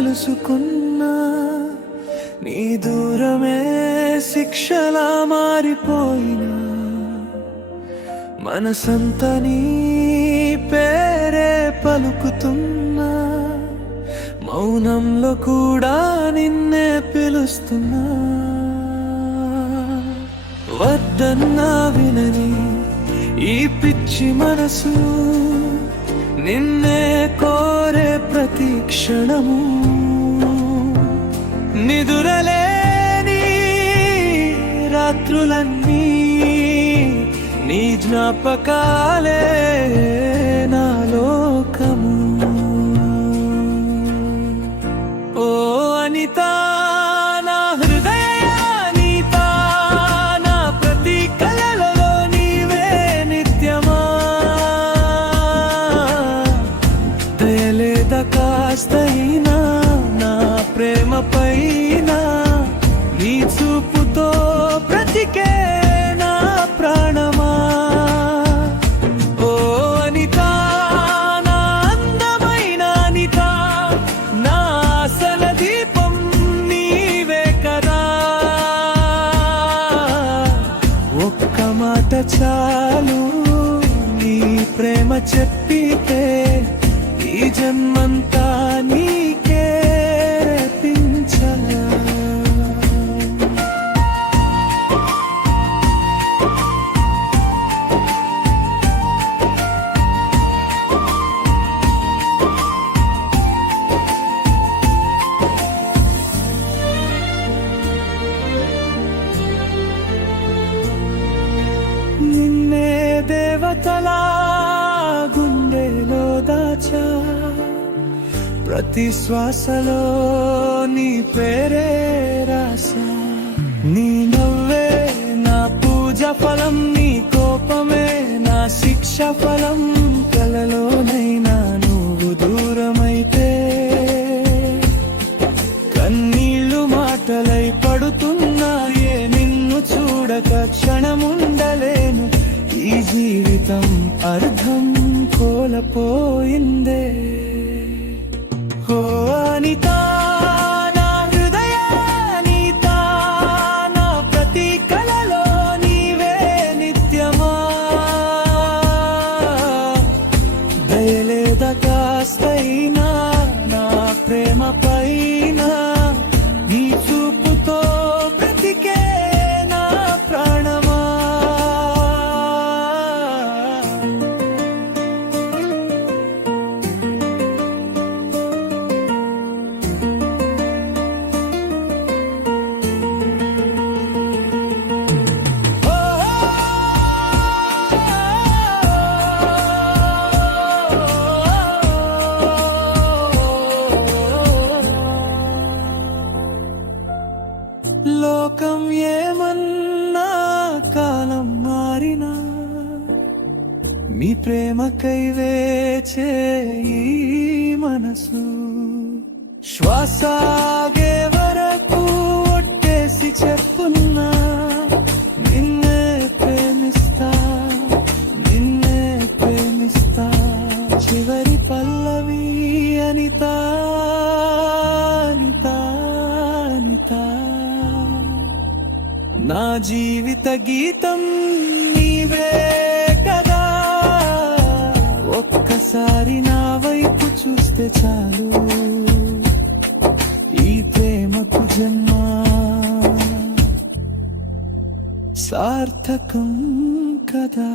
తెలుసుకున్నా నీ దూరమే శిక్షలా మారిపోయినా మనసంతా నీ పేరే పలుకుతున్నా మౌనంలో కూడా నిన్నే పిలుస్తున్నా వద్దన్నా వినని ఈ పిచ్చి మనసు నిన్నే కోరే ప్రతి క్షణము నిదురలేని రాత్రులన్నీ నీ జ్ఞాపకాలే నా లోకము ఓ అనిత నా హృదయ అనిత నా ప్రతి కలలో నీవే నిత్యమా దయలేద కాస్తైనా నా ప్రేమ పైన నీ చూపుతో బ్రతికే నా ప్రాణమా ఓ అనిత నా అందమైన అనిత నా ఆశల దీపం నీవే కదా ఒక్క మాట చాలు నీ ప్రేమ చెప్పితే ఈ జన్మంతా నీకే పించలా నిన్నే దేవతలా గుండెలో దాచా ప్రతి శ్వాసలో నీ పేరే రాసా నీ నవ్వే నా పూజ ఫలం నీ కోపమే నా శిక్ష ఫలం కలలోనైనా నువ్వు దూరమైతే కన్నీళ్లు మాటలై పడుతున్నాయే నిన్ను చూడక క్షణముండలేను ఈ జీవితం అర్థం కోల్పోయిందే ఓ అనిత నా హృదయ అనిత నా ప్రతి కలలో నీవే నిత్యమా దయలేద కాస్తైనా నా ప్రేమ పైన నీ చూపుతో బ్రతికే నా ప్రాణమా లోకం ఏమన్నా కాలం మారినా మీ ప్రేమకై వేచే ఈ మనసు శ్వాసాగే వరకు ఒట్టేసి చెప్పున్నా నిన్నే ప్రేమిస్తా నిన్నే ప్రేమిస్తా చివరి పల్లవి అనిత అనిత అనిత నా జీవిత గీతం నీవే కదా ఒక్కసారి నా వైపు చూస్తే చాలు ఈ ప్రేమకు జన్మ సార్థకం కదా.